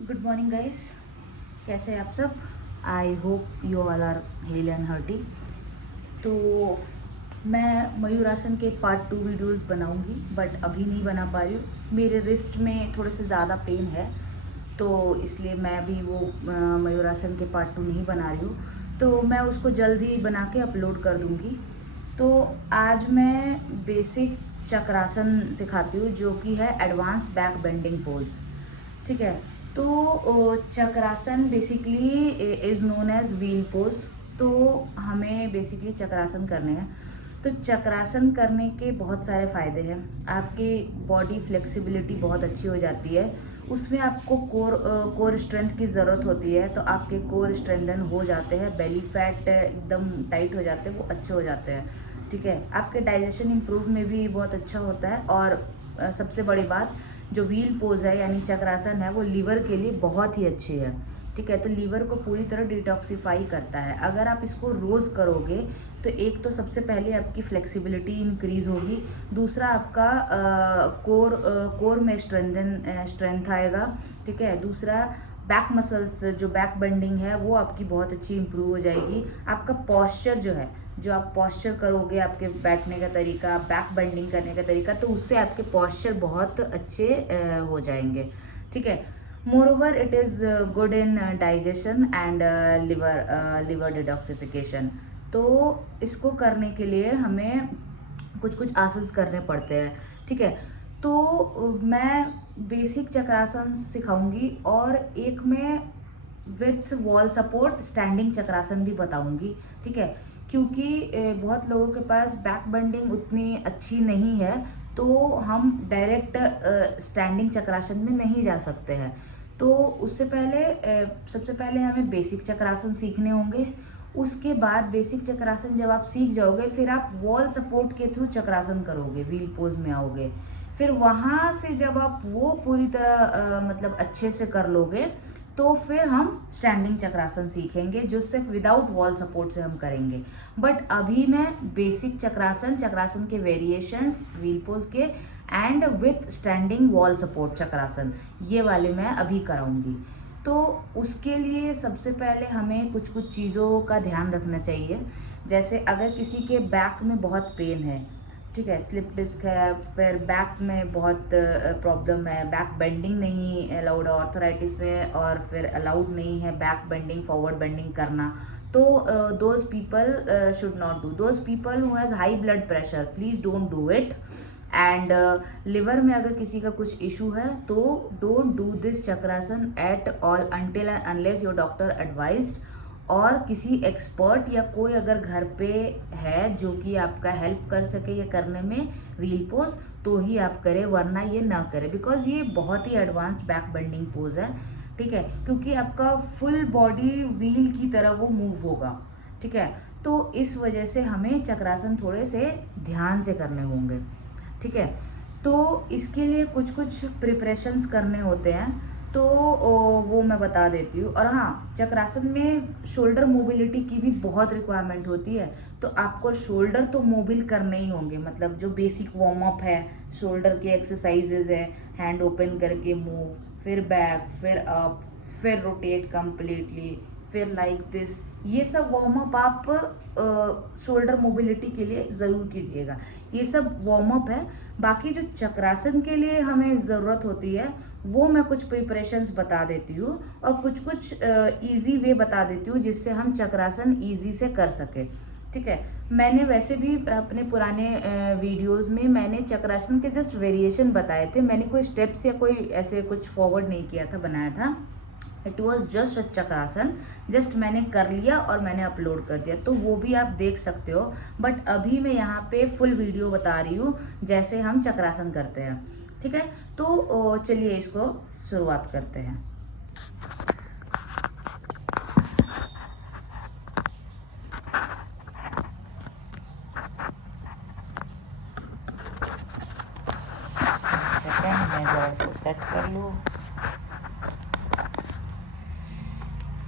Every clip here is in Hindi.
Good morning guys. कैसे हैं आप सब? I hope you all are hale and hearty. तो मैं मयूरासन के पार्ट 2 वीडियोस बनाऊंगी, बट अभी नहीं बना पा रही हूँ। मेरे रिस्ट में थोड़े से ज़्यादा पेन है, तो इसलिए मैं अभी वो मयूरासन के पार्ट 2 नहीं बना रही हूँ। तो मैं उसको जल्दी बना के अपलोड कर दूँगी। तो आज मैं बेसिक चक्रासन सिखाती हूँ, जो कि है एडवांस बैक बेंडिंग पोज। ठीक है। तो chakrasana basically is known as wheel pose. तो हमें बेसिकली चक्रासन करने हैं। तो चक्रासन करने के बहुत सारे फ़ायदे हैं। आपकी बॉडी फ्लेक्सिबिलिटी बहुत अच्छी हो जाती है। उसमें आपको कोर स्ट्रेंथ की ज़रूरत होती है, तो आपके कोर स्ट्रेंथन हो जाते हैं, बेली फैट एकदम टाइट हो जाते हैं, वो अच्छे हो जाते हैं। ठीक है। आपके डाइजेशन इम्प्रूव में भी बहुत अच्छा होता है। और सबसे बड़ी बात, जो व्हील पोज है यानी चक्रासन है, वो लीवर के लिए बहुत ही अच्छी है। ठीक है। तो लीवर को पूरी तरह डिटॉक्सिफाई करता है। अगर आप इसको रोज़ करोगे तो एक तो सबसे पहले आपकी फ्लेक्सिबिलिटी इंक्रीज होगी, दूसरा आपका कोर में स्ट्रेंथ आएगा। ठीक है। दूसरा बैक मसल्स, जो बैक बेंडिंग है, वो आपकी बहुत अच्छी इंप्रूव हो जाएगी। आपका पॉस्चर जो है, जो आप पॉस्चर करोगे, आपके बैठने का तरीका, बैक बेंडिंग करने का तरीका, तो उससे आपके पॉस्चर बहुत अच्छे हो जाएंगे। ठीक है। More over it is good in digestion and liver detoxification. तो इसको करने के लिए हमें कुछ कुछ आसन्स करने पड़ते हैं। ठीक है। तो मैं बेसिक चक्रासन सिखाऊंगी, और एक मैं विथ वॉल सपोर्ट स्टैंडिंग चक्रासन भी बताऊंगी। ठीक है। क्योंकि बहुत लोगों के पास बैक बेंडिंग उतनी अच्छी नहीं है, तो हम डायरेक्ट स्टैंडिंग चक्रासन में नहीं जा सकते हैं। तो उससे पहले सबसे पहले हमें बेसिक चक्रासन सीखने होंगे। उसके बाद बेसिक चक्रासन जब आप सीख जाओगे, फिर आप वॉल सपोर्ट के थ्रू चक्रासन करोगे, व्हील पोज में आओगे। फिर वहाँ से जब आप वो पूरी तरह मतलब अच्छे से कर लोगे, तो फिर हम स्टैंडिंग चक्रासन सीखेंगे, जो सिर्फ विदाउट वॉल सपोर्ट से हम करेंगे। बट अभी मैं बेसिक चक्रासन के वेरिएशंस व्हील पोज के end with standing wall support chakrasana, ये वाले मैं अभी कराऊंगी। तो उसके लिए सबसे पहले हमें कुछ कुछ चीज़ों का ध्यान रखना चाहिए। जैसे अगर किसी के बैक में बहुत पेन है, ठीक है, स्लिप डिस्क है, फिर बैक में बहुत प्रॉब्लम है, बैक बेंडिंग नहीं अलाउड है ऑर्थराइटिस में, और फिर अलाउड नहीं है बैक बेंडिंग, फॉरवर्ड बेंडिंग करना, तो those people should not do. Those people who has high blood pressure, please don't do it. And liver में अगर किसी का कुछ इशू है, तो don't do this chakrasana at all until and unless your doctor advised, और किसी एक्सपर्ट या कोई अगर घर पे है जो कि आपका हेल्प कर सके ये करने में व्हील पोज, तो ही आप करें, वरना ये ना करें, बिकॉज ये बहुत ही एडवांस्ड बैक बेंडिंग पोज है। ठीक है। क्योंकि आपका फुल बॉडी व्हील की तरह वो मूव होगा। ठीक है। तो इस वजह से हमें चक्रासन थोड़े से ध्यान से करने होंगे। ठीक है। तो इसके लिए कुछ कुछ प्रिपरेशंस करने होते हैं, तो वो मैं बता देती हूँ। और हाँ, चक्रासन में शोल्डर मोबिलिटी की भी बहुत रिक्वायरमेंट होती है। तो आपको शोल्डर तो मोबिल करने ही होंगे, मतलब जो बेसिक वार्म अप है, शोल्डर के एक्सरसाइजेज है, हैंड ओपन करके मूव, फिर बैक, फिर अप, फिर रोटेट कम्प्लीटली, फिर लाइक दिस, ये सब वार्म अप आप शोल्डर मोबिलिटी के लिए ज़रूर कीजिएगा। ये सब वार्म अप है। बाकी जो चक्रासन के लिए हमें ज़रूरत होती है, वो मैं कुछ प्रिपरेशंस बता देती हूँ, और कुछ कुछ इजी वे बता देती हूँ जिससे हम चक्रासन इजी से कर सके। ठीक है। मैंने वैसे भी अपने पुराने वीडियोस में मैंने चक्रासन के जस्ट वेरिएशन बताए थे, मैंने कोई स्टेप्स या कोई ऐसे कुछ फॉरवर्ड नहीं किया था, बनाया था। It was just a chakrasana, just मैंने कर लिया और मैंने अपलोड कर दिया, तो वो भी आप देख सकते हो। बट अभी मैं यहाँ पे फुल वीडियो बता रही हूँ जैसे हम चक्रासन करते हैं। ठीक है। तो चलिए इसको शुरुआत करते हैं। सेकंड, मैं ज़रा इसको सेट कर लूँ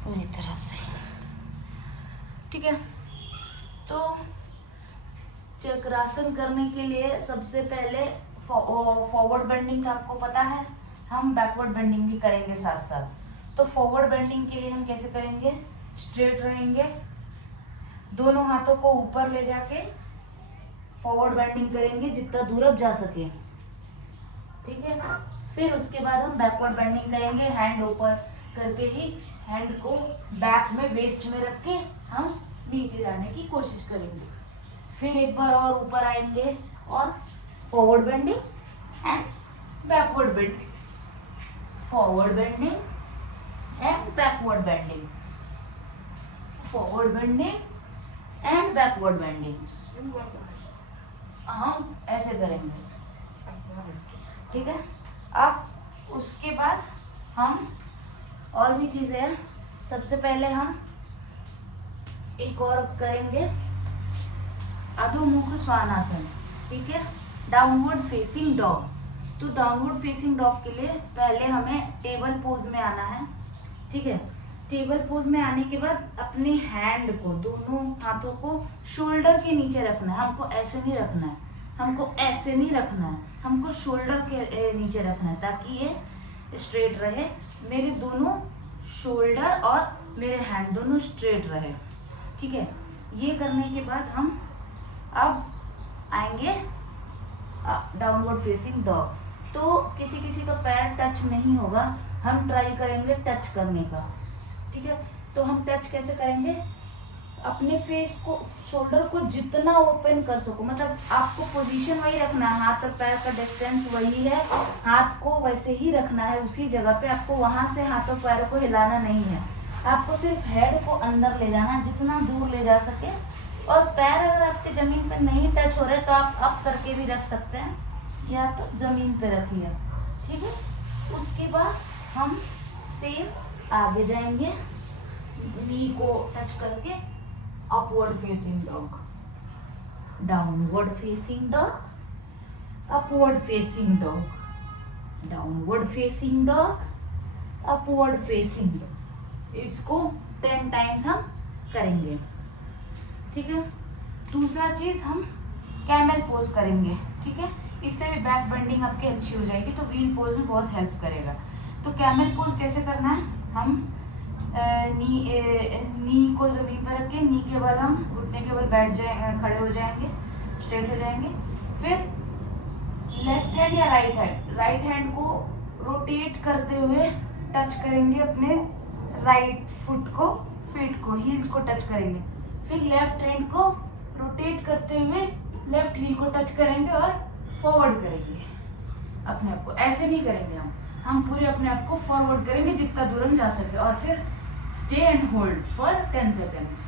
पूरी तरह से। ठीक है। तो चक्रासन करने के लिए सबसे पहले फॉरवर्ड बेंडिंग आपको पता है, हम बैकवर्ड बेंडिंग भी करेंगे साथ साथ। तो फॉरवर्ड बेंडिंग के लिए हम कैसे करेंगे, स्ट्रेट रहेंगे, दोनों हाथों को ऊपर ले जाके फॉरवर्ड बेंडिंग करेंगे जितना दूर आप जा सके, ठीक है। फिर उसके बाद हम बैकवर्ड बेंडिंग करेंगे, हैंड ऊपर करके ही हैंड को बैक में वेस्ट में रख के हम नीचे जाने की कोशिश करेंगे। फिर एक बार और ऊपर आएंगे और forward bending and backward bending, forward bending and backward bending, forward bending and backward bending, हम ऐसे करेंगे, ठीक है। अब उसके बाद हम और भी चीजें हैं, सबसे पहले हम एक और करेंगे अधोमुख श्वानासन, ठीक है, डाउनवर्ड फेसिंग डॉग। तो डाउनवर्ड फेसिंग डॉग के लिए पहले हमें टेबल पोज में आना है, ठीक है। टेबल पोज में आने के बाद अपने हैंड को, दोनों हाथों को शोल्डर के नीचे रखना है, हमको ऐसे नहीं रखना है, हमको ऐसे नहीं रखना है, हमको शोल्डर के नीचे रखना है ताकि ये स्ट्रेट रहे, मेरे दोनों शोल्डर और मेरे हैंड दोनों स्ट्रेट रहे, ठीक है। ये करने के बाद हम अब आएंगे डाउनवर्ड फेसिंग डॉग। तो किसी किसी का पैर टच नहीं होगा, हम ट्राई करेंगे टच करने का, ठीक है। तो हम टच कैसे करेंगे, अपने फेस को, शोल्डर को जितना ओपन कर सको, मतलब आपको पोजीशन वही रखना है, हाथ और पैर का डिस्टेंस वही है, हाथ को वैसे ही रखना है उसी जगह पे, आपको वहां से हाथों पैरों को हिलाना नहीं है, आपको सिर्फ हेड को अंदर ले जाना है जितना दूर ले जा सके। और पैर अगर आपके जमीन पे नहीं टच हो रहे तो आप अप करके भी रख सकते हैं या तो जमीन पे रखिए, ठीक है। उसके बाद हम सेम आगे जाएंगे, नी को टच करके upward facing dog, downward facing dog, upward facing dog, downward facing dog, upward facing dog. इसको 10 टाइम्स हम करेंगे, ठीक है। दूसरा चीज हम कैमल पोज करेंगे, ठीक है, इससे भी बैक बेंडिंग आपकी अच्छी हो जाएगी, तो व्हील पोज में बहुत हेल्प करेगा। तो कैमल पोज कैसे करना है, हम नी को जमीन पर रख के, नी के बल हम घुटने के बल बैठ जाए, खड़े हो जाएंगे, स्ट्रेट हो जाएंगे। फिर लेफ्ट हैंड या राइट हैंड को रोटेट करते हुए टच करेंगे अपने राइट फुट को, फीट को, हील्स को टच करेंगे। फिर लेफ्ट हैंड को रोटेट करते हुए लेफ्ट हील को टच करेंगे और फॉरवर्ड करेंगे अपने आप को, ऐसे नहीं करेंगे हम पूरे अपने आप को फॉरवर्ड करेंगे जितना दूर हम जा सके, और फिर stay and hold for 10 seconds.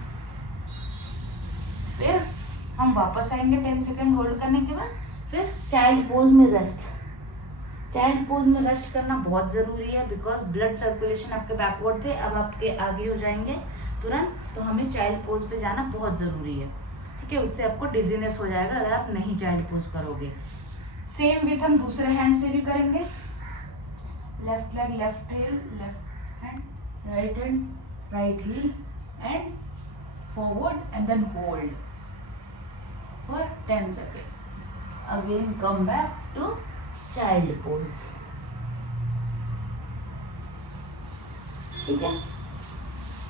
फिर हम वापस आएंगे 10 सेकेंड होल्ड करने के बाद, फिर चाइल्ड पोज में रेस्ट। चाइल्ड पोज में रेस्ट करना बहुत जरूरी है, बिकॉज ब्लड सर्कुलेशन आपके बैकवर्ड थे, अब आपके आगे हो जाएंगे तुरंत, तो हमें चाइल्ड पोज पे जाना बहुत जरूरी है, ठीक है। उससे आपको डिजीनेस हो जाएगा अगर आप नहीं चाइल्ड पोज करोगे। सेम विथ हम दूसरे हैंड से भी करेंगे, left leg, left heel, left hand, right heel and forward and then hold for 10 seconds, again come back to child pose, ठीक है।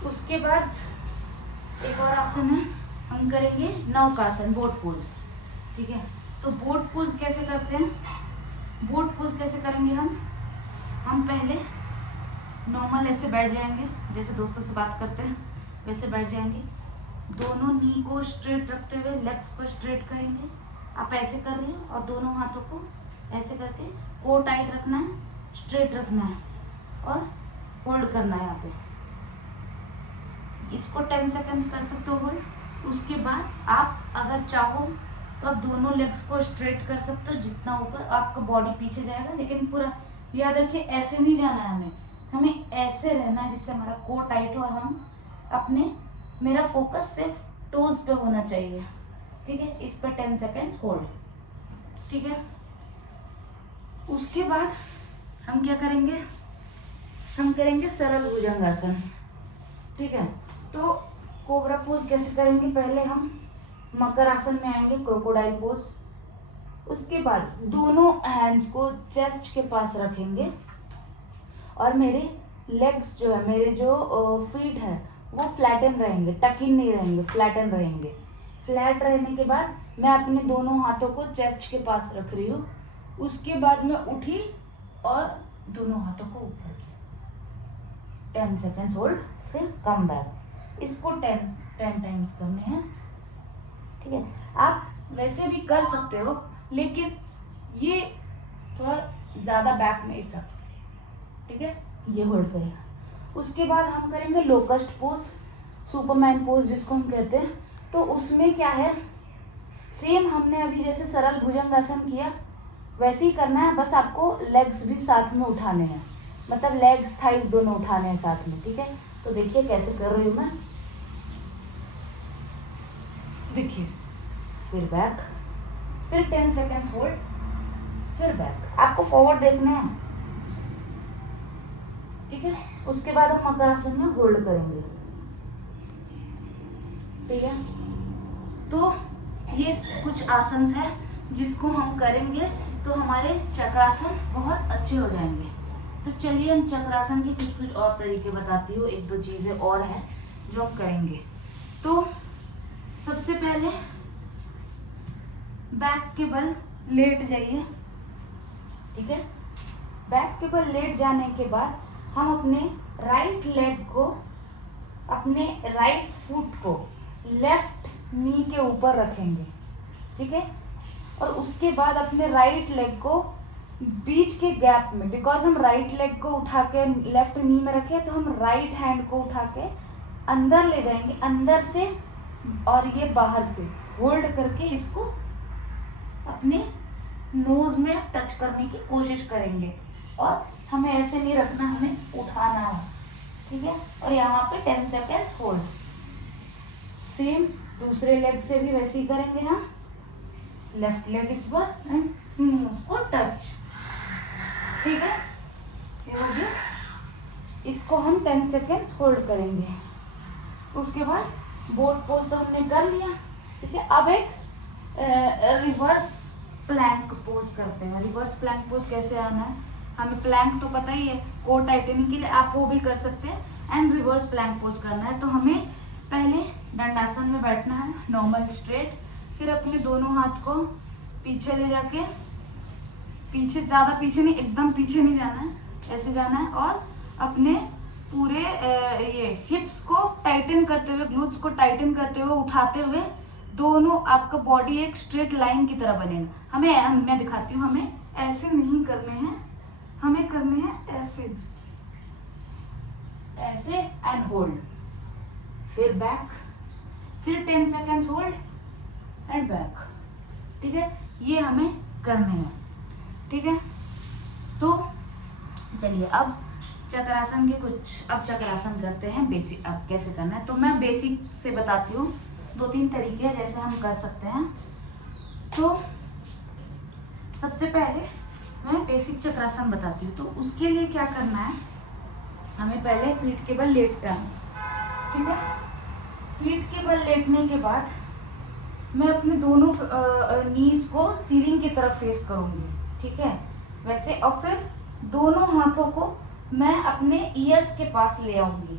उसके बाद एक और आसन है, हम करेंगे नौकासन, बोट पोज, ठीक है। तो बोट पोज कैसे करते हैं, बोट पोज कैसे करेंगे हम पहले नॉर्मल ऐसे बैठ जाएंगे, जैसे दोस्तों से बात करते हैं वैसे बैठ जाएंगे, दोनों नी को स्ट्रेट रखते हुए लेग्स को स्ट्रेट करेंगे, आप ऐसे कर रहे हो, और दोनों हाथों को ऐसे करके को टाइट रखना है, स्ट्रेट रखना है और होल्ड करना है यहाँ पे। इसको 10 सेकेंड्स कर सकते हो होल्ड। उसके बाद आप अगर चाहो तो आप दोनों लेग्स को स्ट्रेट कर सकते हो, जितना ऊपर आपका बॉडी पीछे जाएगा, लेकिन पूरा याद रखिए ऐसे नहीं जाना है, हमें ऐसे रहना है जिससे हमारा कोर टाइट हो और हम अपने, मेरा फोकस सिर्फ टोज पे होना चाहिए, ठीक है। इस पर 10 सेकेंड्स होल्ड, ठीक है। उसके बाद हम क्या करेंगे, हम करेंगे सरल भुजंगासन, ठीक है। तो कोबरा पोज कैसे करेंगे, पहले हम मकर आसन में आएंगे, क्रोकोडाइल पोज। उसके बाद दोनों हैंड्स को चेस्ट के पास रखेंगे और मेरे लेग्स जो है, मेरे जो फीट है वो फ्लैटन रहेंगे, टकिन नहीं रहेंगे, फ्लैटन रहेंगे। फ्लैट रहने के बाद मैं अपने दोनों हाथों को चेस्ट के पास रख रही हूँ। उसके बाद मैं उठी और दोनों हाथों को ऊपर किया। 10 सेकेंड्स होल्ड, फिर कम बैक। इसको 10 टाइम्स करने हैं, ठीक है। आप वैसे भी कर सकते हो, लेकिन ये थोड़ा ज़्यादा बैक में इफेक्ट, ठीक है। ये होल्ड करेगा। उसके बाद हम करेंगे लोकस्ट पोज, सुपरमैन पोज जिसको हम कहते हैं। तो उसमें क्या है, सेम हमने अभी जैसे सरल भुजंगासन किया वैसे ही करना है, बस आपको लेग्स भी साथ में उठाने हैं, मतलब लेग्स थाइस दोनों उठाने हैं साथ में, ठीक है। तो देखिए कैसे कर रही हूँ मैं, देखिए। फिर बैक, फिर 10 सेकेंड्स होल्ड, फिर बैक। आपको फॉरवर्ड देखना है, ठीक है। उसके बाद हम मकरासन में होल्ड करेंगे, ठीक है। तो ये कुछ आसन है जिसको हम करेंगे तो हमारे चक्रासन बहुत अच्छे हो जाएंगे। तो चलिए हम चक्रासन के कुछ और तरीके बताती हूँ, एक दो चीजें और हैं जो हम करेंगे। तो सबसे पहले बैक के बल लेट जाइए, ठीक है। बैक के बल लेट जाने के बाद हम अपने राइट लेग को, अपने राइट फुट को लेफ्ट नी के ऊपर रखेंगे, ठीक है। और उसके बाद अपने राइट लेग को बीच के गैप में, बिकॉज हम राइट लेग को उठा के लेफ्ट नी में रखे, तो हम राइट हैंड को उठा के अंदर ले जाएंगे, अंदर से और ये बाहर से होल्ड करके इसको अपने नोज में टच करने की कोशिश करेंगे। और हमें ऐसे नहीं रखना, हमें उठाना है, ठीक है। और यहाँ पे 10 सेकेंड्स होल्ड। सेम दूसरे लेग से भी वैसे ही करेंगे हम, लेफ्ट लेग इस पर एंड नोज को टच, ठीक है। ये हो गया। इसको हम 10 सेकेंड्स होल्ड करेंगे। उसके बाद बोट पोज तो हमने कर लिया, ठीक है। अब एक रिवर्स प्लैंक पोज करते हैं। रिवर्स प्लैंक पोज कैसे आना है, हमें प्लैंक तो पता ही है, कोर टाइटनिंग के लिए आप वो भी कर सकते हैं। एंड रिवर्स प्लैंक पोज करना है तो हमें पहले दंडासन में बैठना है, नॉर्मल स्ट्रेट। फिर अपने दोनों हाथ को पीछे ले जाके, पीछे ज़्यादा पीछे नहीं, एकदम पीछे नहीं जाना है, ऐसे जाना है। और अपने पूरे ये हिप्स को टाइटन करते हुए, ग्लूट्स को टाइटन करते हुए, उठाते हुए, दोनों आपका बॉडी एक स्ट्रेट लाइन की तरह बनेगा। मैं दिखाती हूँ, हमें ऐसे नहीं करने हैं, हमें करने हैं ऐसे, ऐसे एंड होल्ड, फिर बैक, फिर 10 सेकेंड्स होल्ड एंड बैक, ठीक है। ये हमें करने हैं, ठीक है। तो चलिए अब चक्रासन के अब चक्रासन करते हैं बेसिक। अब कैसे करना है तो मैं बेसिक से बताती हूँ, 2-3 तरीके हैं जैसे हम कर सकते हैं। तो सबसे पहले मैं बेसिक चक्रासन बताती हूँ। तो उसके लिए क्या करना है, हमें पहले पीठ के बल लेट जाना, ठीक है। पीठ के बल लेटने के बाद मैं अपने दोनों नीज को सीलिंग की तरफ फेस करूंगी, ठीक है, वैसे। और फिर दोनों हाथों को मैं अपने ईयर्स के पास ले आऊंगी।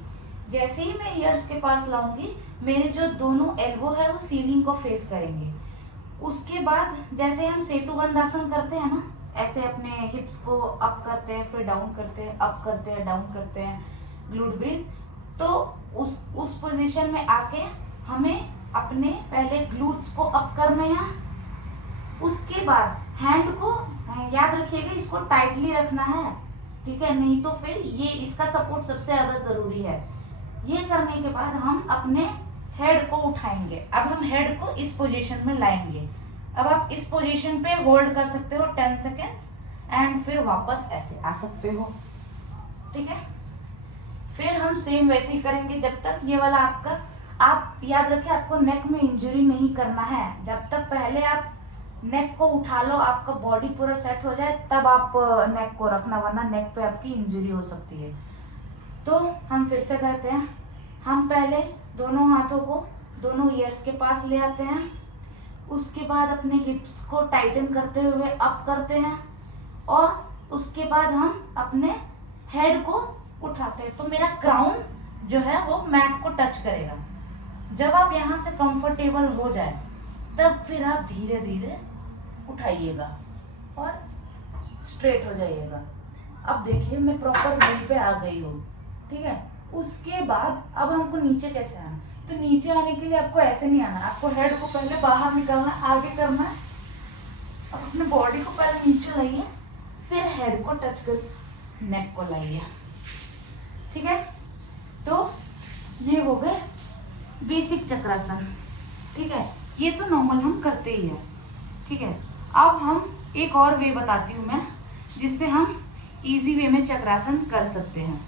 जैसे ही मैं ईयर्स के पास लाऊंगी, मेरे जो दोनों एल्बो है वो सीलिंग को फेस करेंगे। उसके बाद जैसे हम सेतु बंधासन करते हैं ना, ऐसे अपने हिप्स को अप करते हैं, फिर डाउन करते हैं, अप करते हैं, डाउन करते हैं, ग्लूट ब्रिज। तो उस पोजीशन में आके हमें अपने पहले ग्लूट्स को अप करने हैं। उसके बाद हैंड को याद रखिएगा, इसको टाइटली रखना है, ठीक है, नहीं तो फिर ये इसका सपोर्ट सबसे ज्यादा जरूरी है। ये करने के बाद हम अपने हेड को उठाएंगे। अब हम हेड को इस पोजीशन में लाएंगे। अब आप इस पोजीशन पे होल्ड कर सकते हो 10 सेकेंड्स एंड फिर वापस ऐसे आ सकते हो, ठीक है। फिर हम सेम वैसे ही करेंगे जब तक ये वाला आपका, आप याद रखें आपको नेक में इंजरी नहीं करना है। जब तक पहले आप नेक को उठा लो, आपका बॉडी पूरा सेट हो जाए, तब आप नेक को रखना, वरना नेक पे आपकी इंजरी हो सकती है। तो हम फिर से करते हैं। हम पहले दोनों हाथों को दोनों ईयर्स के पास ले आते हैं। उसके बाद अपने हिप्स को टाइटन करते हुए अप करते हैं। और उसके बाद हम अपने हेड को उठाते हैं तो मेरा क्राउन जो है वो मैट को टच करेगा। जब आप यहाँ से कंफर्टेबल हो जाए तब फिर आप धीरे धीरे उठाइएगा और स्ट्रेट हो जाइएगा। अब देखिए मैं प्रॉपर व्हील पे आ गई हूँ, ठीक है। उसके बाद अब हमको नीचे कैसे आना, तो नीचे आने के लिए आपको ऐसे नहीं आना, आपको हेड को पहले बाहर निकालना, आगे करना है। अब अपने बॉडी को पहले नीचे लाइए, फिर हेड को टच कर नेक को लाइए, ठीक है। तो ये हो गए बेसिक चक्रासन, ठीक है। ये तो नॉर्मल हम करते ही है, ठीक है। अब हम एक और वे बताती हूँ मैं, जिससे हम इजी वे में चक्रासन कर सकते हैं,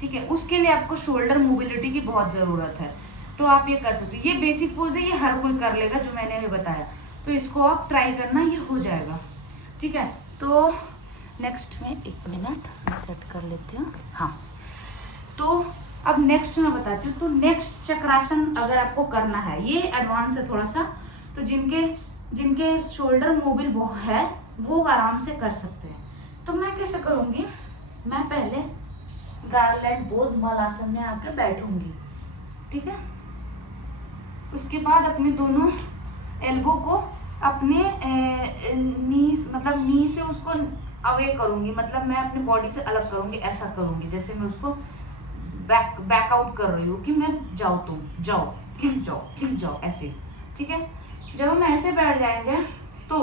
ठीक है। उसके लिए आपको शोल्डर मोबिलिटी की बहुत ज़रूरत है, तो आप ये कर सकते हो। ये बेसिक पोज है, ये हर कोई कर लेगा जो मैंने अभी बताया, तो इसको आप ट्राई करना, ये हो जाएगा, ठीक है। तो नेक्स्ट में 1 मिनट मैं सेट कर लेती हूँ। हाँ, तो अब नेक्स्ट मैं बताती हूँ। तो नेक्स्ट चक्रासन अगर आपको करना है, ये एडवांस है थोड़ा सा, तो जिनके शोल्डर मोबिल है वो आराम से कर सकते हैं। तो मैं कैसे करूँगी, मैं पहले गार्लैंड पोज मलासन में आके बैठूंगी, ठीक है। उसके बाद अपने दोनों एल्बो को अपने नी से उसको अवे करूंगी, मतलब मैं अपने बॉडी से अलग करूंगी, ऐसा करूंगी जैसे मैं उसको बैक आउट कर रही हूँ कि मैं जाओ, तुम जाओ, खिस जाओ ऐसे, ठीक है। जब हम ऐसे बैठ जाएंगे तो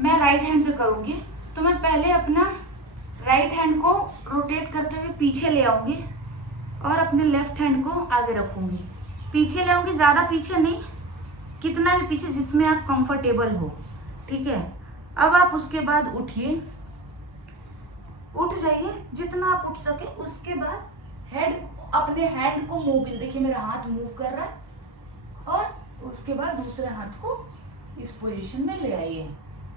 मैं राइट हैंड से करूंगी। तो मैं पहले अपना राइट हैंड को रोटेट करते हुए पीछे ले आऊंगी और अपने लेफ्ट हैंड को आगे रखूंगी, पीछे ले आऊंगी, ज़्यादा पीछे नहीं, कितना भी पीछे जिसमें आप कंफर्टेबल हो, ठीक है। अब आप उसके बाद उठिए, उठ जाइए जितना आप उठ सके। उसके बाद अपने हैंड को मोबिल, देखिए मेरा हाथ मूव कर रहा है, और उसके बाद दूसरे हाथ को इस पोजीशन में ले आइए।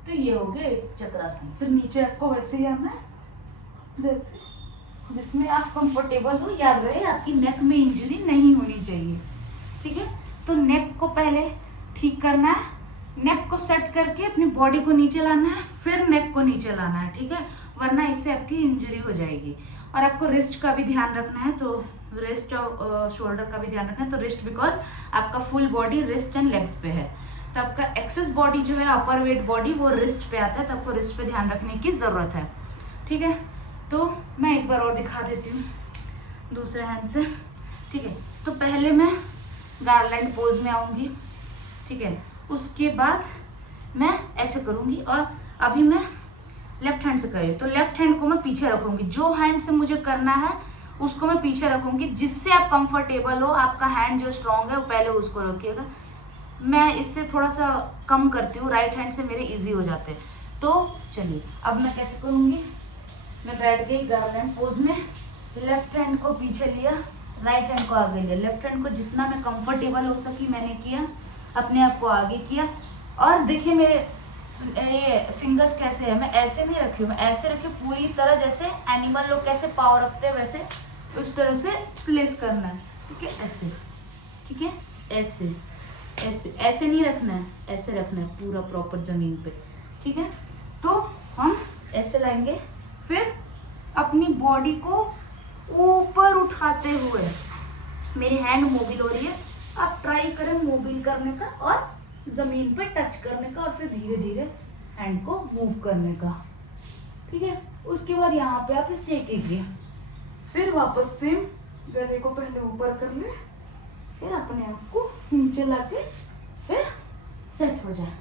तो ये हो गया एक चक्रासन। फिर नीचे आपको वैसे ही आना है जैसे जिसमें आप कंफर्टेबल हो। याद रहे आपकी नेक में इंजरी नहीं होनी चाहिए, ठीक है। तो नेक को पहले ठीक करना है, नेक को सेट करके अपनी बॉडी को नीचे लाना है, फिर नेक को नीचे लाना है, ठीक है, वरना इससे आपकी इंजरी हो जाएगी। और आपको रिस्ट का भी ध्यान रखना है, तो रिस्ट और शोल्डर का भी ध्यान रखना है। तो रिस्ट बिकॉज आपका full body wrist and legs पे है, तो आपका एक्सेस बॉडी जो है अपर वेट बॉडी वो रिस्ट पे आता है, तो आपको रिस्ट पे ध्यान रखने की ज़रूरत है, ठीक है। तो मैं एक बार और दिखा देती हूँ दूसरे हैंड से, ठीक है। तो पहले मैं गार्लैंड पोज में आऊँगी, ठीक है। उसके बाद मैं ऐसे करूँगी, और अभी मैं लेफ्ट हैंड से करिए, तो लेफ्ट हैंड को मैं पीछे रखूँगी, जो हैंड से मुझे करना है उसको मैं पीछे रखूँगी, जिससे आप कंफर्टेबल हो। आपका हैंड जो स्ट्रॉन्ग है वो पहले उसको रखिएगा। मैं इससे थोड़ा सा कम करती हूँ, राइट हैंड से मेरे इजी हो जाते हैं। तो चलिए अब मैं कैसे करूँगी, मैं बैठ गई गार्लैंड पोज में, लेफ्ट हैंड को पीछे लिया, राइट हैंड को आगे लिया, लेफ्ट हैंड को जितना मैं कंफर्टेबल हो सकी मैंने किया, अपने आप को आगे किया। और देखिए मेरे ये फिंगर्स कैसे है, मैं ऐसे नहीं रखी हूँ, मैं ऐसे रखी हूँ पूरी तरह, जैसे एनिमल लोग कैसे पाँव रखते हैं वैसे उस तरह से प्लेस करना है, ठीक है, ऐसे, ठीक है, ऐसे ऐसे ऐसे नहीं रखना है, ऐसे रखना है पूरा प्रॉपर जमीन पे, ठीक है। तो हम ऐसे लाएंगे, फिर अपनी बॉडी को ऊपर उठाते हुए, मेरी हैंड मोबिल हो रही है, आप ट्राई करें मोबिल करने का और जमीन पे टच करने का, और फिर धीरे धीरे हैंड को मूव करने का, ठीक है। उसके बाद यहाँ पे आप स्टे कीजिए, फिर वापस सेम गले को पहले ऊपर कर ले, फिर अपने आप को नीचे लाके फिर सेट हो जाए।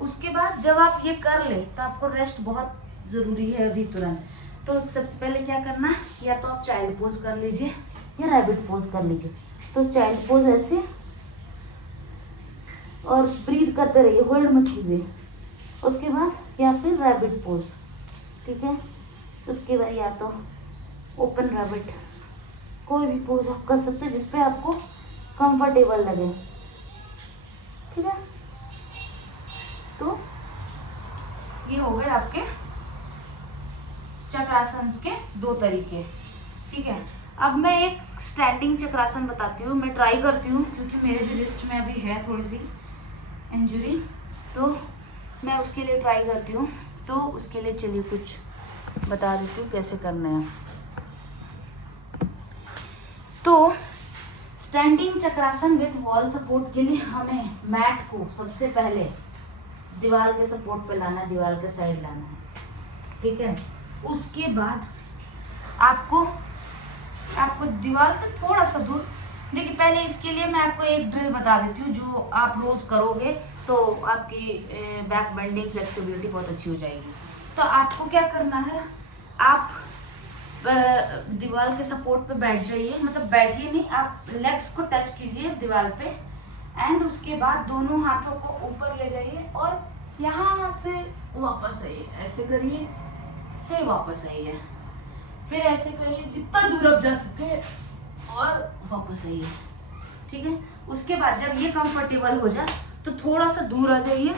उसके बाद जब आप ये कर ले तो आपको रेस्ट बहुत ज़रूरी है अभी तुरंत। तो सबसे पहले क्या करना है, या तो आप चाइल्ड पोज कर लीजिए या रैबिट पोज कर लीजिए। तो चाइल्ड पोज ऐसे, और ब्रीथ करते रहिए, होल्ड मत कीजिए। उसके बाद या फिर रैबिट पोज, ठीक है। उसके बाद या तो ओपन रैबिट, कोई भी पोज आप कर सकते हैं जिसपे आपको कंफर्टेबल लगे, ठीक है। तो ये हो गए आपके चक्रासन के 2 तरीके, ठीक है। अब मैं एक स्टैंडिंग चक्रासन बताती हूँ, मैं ट्राई करती हूँ क्योंकि मेरे भी रिस्ट में अभी है थोड़ी सी इंजरी, तो मैं उसके लिए ट्राई करती हूँ। तो उसके लिए चलिए कुछ बता देती हूँ कैसे करना है। तो standing chakrasana with wall support के लिए हमें मैट को सबसे पहले दीवार के सपोर्ट पे लाना है, दीवार के साइड लाना है, ठीक है। उसके बाद आपको दीवार से थोड़ा सा दूर, देखिए पहले इसके लिए मैं आपको एक ड्रिल बता देती हूँ जो आप रोज करोगे तो आपकी बैक बेंडिंग फ्लेक्सिबिलिटी बहुत अच्छी हो जाएगी। तो आपको क्या करना है, आप दीवार के सपोर्ट पे बैठ जाइए, मतलब बैठिए नहीं, आप लेग्स को टच कीजिए दीवार पे एंड उसके बाद दोनों हाथों को ऊपर ले जाइए और यहाँ से वापस आइए, ऐसे करिए, फिर वापस आइए, फिर ऐसे करिए जितना दूर आप जा सके और वापस आइए, ठीक है। उसके बाद जब ये कंफर्टेबल हो जाए तो थोड़ा सा दूर आ जाइए,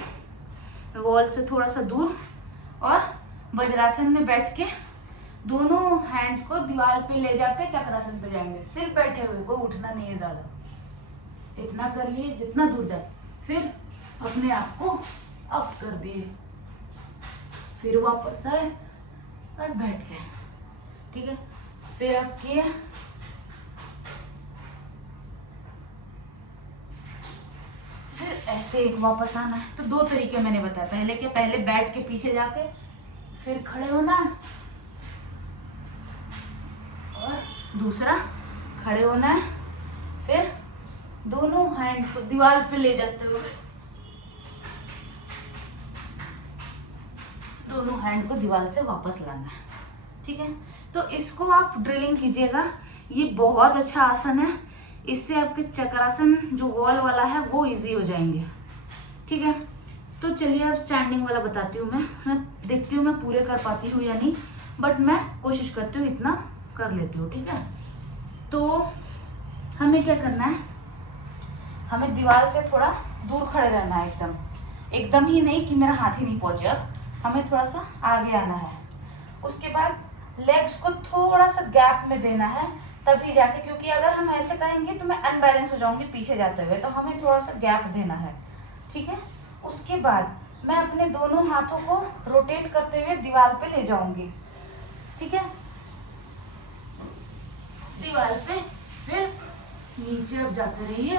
वॉल से थोड़ा सा दूर, और वज्रासन में बैठ के दोनों हैंड्स को दीवार पे ले जाके चक्रासन पे जाएंगे, सिर्फ बैठे हुए, को उठना नहीं है ज्यादा, इतना करिए जितना दूर जा, फिर अपने आप को अप कर दिए, फिर वापस आए और बैठ गए, ठीक है। फिर अब किए, फिर ऐसे एक वापस आना है। तो दो तरीके मैंने बताया, पहले बैठ के पीछे जाके फिर खड़े होना, और दूसरा खड़े होना है, फिर दोनों हैंड को दीवार पे ले जाते हुए दोनों हैंड को दीवार से वापस लाना है, ठीक है। तो इसको आप ड्रिलिंग कीजिएगा, ये बहुत अच्छा आसन है, इससे आपके चक्रासन जो वॉल वाला है वो इजी हो जाएंगे, ठीक है। तो चलिए अब स्टैंडिंग वाला बताती हूँ मैं देखती हूँ मैं पूरे कर पाती हूँ या नहीं, बट मैं कोशिश करती हूँ इतना कर लेती हूँ, ठीक है। तो हमें क्या करना है, हमें दीवार से थोड़ा दूर खड़े रहना है, एकदम ही नहीं कि मेरा हाथ ही नहीं पहुंचे, अब हमें थोड़ा सा आगे आना है। उसके बाद लेग्स को थोड़ा सा गैप में देना है, तभी जाके, क्योंकि अगर हम ऐसे करेंगे तो मैं अनबैलेंस हो जाऊंगी पीछे जाते हुए, तो हमें थोड़ा सा गैप देना है, ठीक है। उसके बाद मैं अपने दोनों हाथों को रोटेट करते हुए दीवार पे ले जाऊंगी, ठीक है, दीवार पे, फिर नीचे अब जाते रहिए,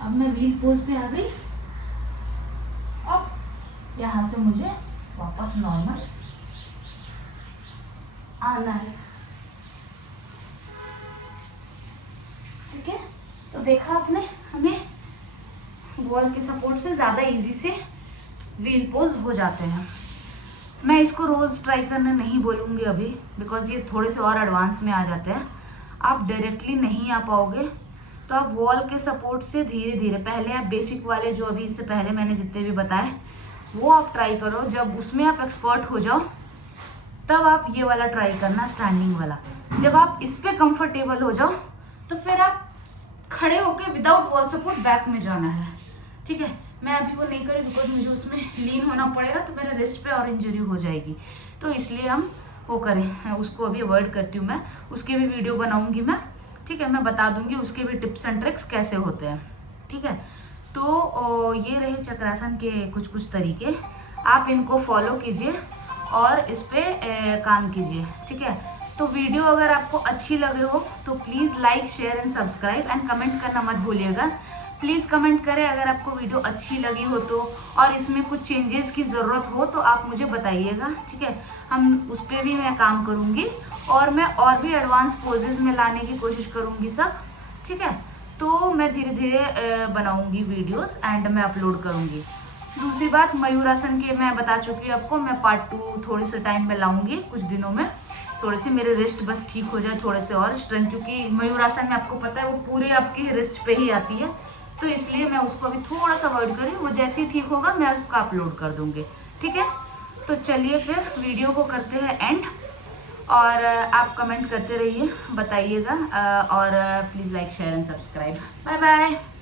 अब मैं व्हील पोज पे आ गई। अब यहाँ से मुझे वापस नॉर्मल आना है, ठीक है। तो देखा आपने, हमें वॉल के सपोर्ट से ज़्यादा इजी से व्हील पोज हो जाते हैं। मैं इसको रोज़ ट्राई करना नहीं बोलूँगी अभी, बिकॉज ये थोड़े से और एडवांस में आ जाते हैं, आप डायरेक्टली नहीं आ पाओगे। तो आप वॉल के सपोर्ट से धीरे धीरे, पहले आप बेसिक वाले जो अभी इससे पहले मैंने जितने भी बताए वो आप ट्राई करो, जब उसमें आप एक्सपर्ट हो जाओ तब आप ये वाला ट्राई करना, स्टैंडिंग वाला। जब आप इस पे कंफर्टेबल हो जाओ तो फिर आप खड़े होकर विदाउट वॉल सपोर्ट बैक में जाना है, ठीक है। मैं अभी वो नहीं करी बिकॉज मुझे उसमें लीन होना पड़ेगा, तो मेरे रिस्ट पे और इंजरी हो जाएगी, तो इसलिए हम वो करें, उसको अभी अवॉइड करती हूँ मैं। उसके भी वीडियो बनाऊंगी मैं, ठीक है, मैं बता दूंगी उसके भी टिप्स एंड ट्रिक्स कैसे होते हैं, ठीक है। तो ये रहे चक्रासन के कुछ कुछ तरीके, आप इनको फॉलो कीजिए और इस पे काम कीजिए, ठीक है। तो वीडियो अगर आपको अच्छी लगे हो तो please like, share and subscribe and comment करना मत भूलिएगा। प्लीज़ कमेंट करें अगर आपको वीडियो अच्छी लगी हो तो, और इसमें कुछ चेंजेस की ज़रूरत हो तो आप मुझे बताइएगा, ठीक है। हम उस पर भी मैं काम करूँगी और मैं और भी एडवांस पोजेज में लाने की कोशिश करूँगी सब, ठीक है। तो मैं धीरे धीरे बनाऊँगी वीडियोस एंड मैं अपलोड करूँगी। दूसरी बात, मयूरासन के मैं बता चुकी हूँ आपको, मैं पार्ट 2 थोड़ी से टाइम में लाऊंगी, कुछ दिनों में, थोड़े से मेरे रिस्ट बस ठीक हो जाए, थोड़े से और स्ट्रेंथ, क्योंकि मयूरासन में आपको पता है वो पूरी आपकी रिस्ट पे ही आती है, तो इसलिए मैं उसको अभी थोड़ा सा अवॉइड करी, वो जैसे ही ठीक होगा मैं उसका अपलोड कर दूंगी, ठीक है। तो चलिए फिर वीडियो को करते हैं एंड, और आप कमेंट करते रहिए, बताइएगा, और please like, share and subscribe. Bye bye.